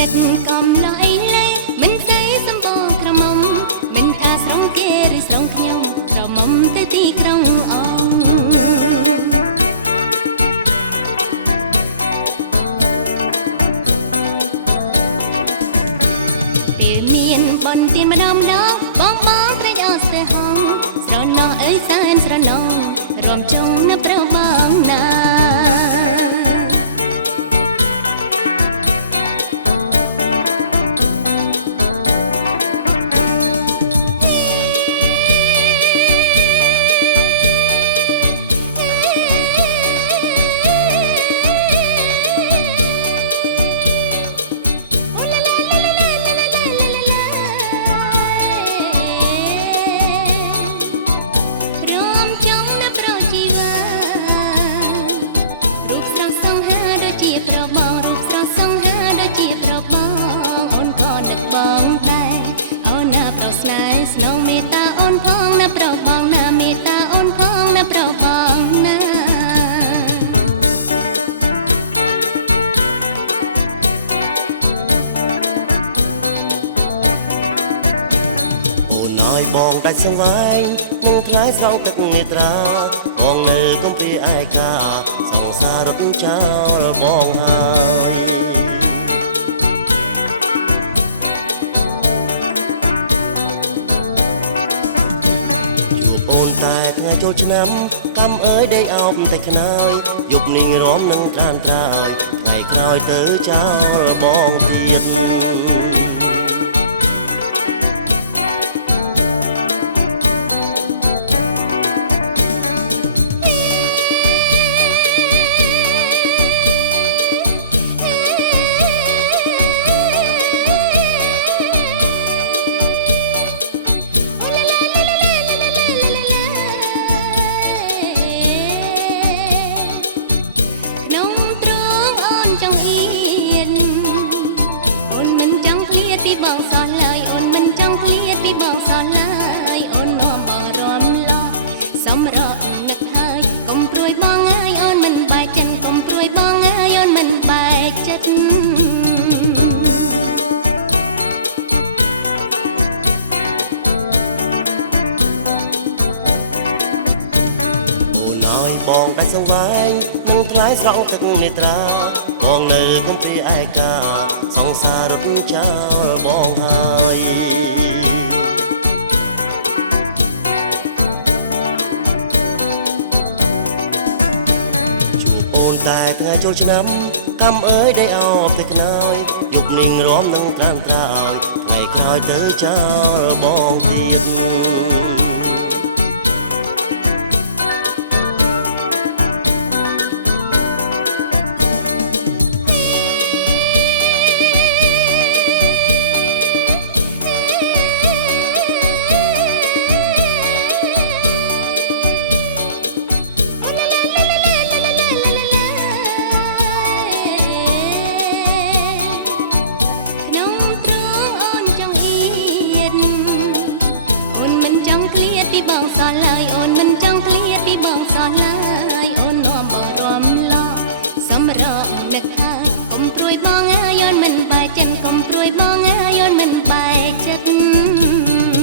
នឹកកំឡៃលែមិនស្អីសម្បកក្រមុំមិនថាស្រងគេឬស្រងខ្ញុំក្រមុំទៅទីក្រុងអងពេលមានបនទៀនម្ដងបងត្រេកអរស្ទើហងស្រណោះអើយសែនស្រណោះរំចុងនៅប្របងណាប្របងរូបស្រស់សង្ហាដូចជាប្របងអូនក៏នឹកបងដែរអូនណាប្រស្នេហ៍ស្នងមេត្តាអូនផងណាប្របងណាមេត្តាអូនផងណាប្របងណាអូនអើយបងដាច់សង្វែងនឹងថ្លៃស្រង់ទឹកនេត្រាបងនៅកំព្រាឯកាសង្សាររត់ចោលបងហើយជួបអូនតែថ្ងៃចូលឆ្នាំកម្មអើយដេកអោបតែខ្នើយយប់នេះរំនឹងត្រានត្រើយថ្ងៃក្រោយទៅចោលបងទៀតពីបងសោះឡើយអូនមិនចង់ឃ្លាតពីបងសោះឡើយអូននាំបងរំលងសម្រក់នឹកហើយកុំព្រួយបងអើយអូនមិនបែកចិត្តកុំព្រួយបងអើយអូនមិនបែកចិត្តអូនអើយបងដាច់សង្វែងនឹងថ្លៃស្រង់ទឹកនេត្រាបងនៅកំព្រាឯកាសង្សាររត់ចោលបងហើយជួបអូនតែថ្ងៃចូលឆ្នាំកម្មអើយដេកអោបតែខ្នើយយប់នេះរំនឹងត្រានត្រើយថ្ងៃក្រោយទៅចោលបងទៀតពីបងសោះឡើយអូនមិនចង់ឃ្លាតពីបងសោះឡើយអូននាំបងរំលងសម្រក់នឹកហើយកុំព្រួយបងអើយអូនមិនបែកចិត្តកុំព្រួយបងអើយអូនមិនបែកចិត្ត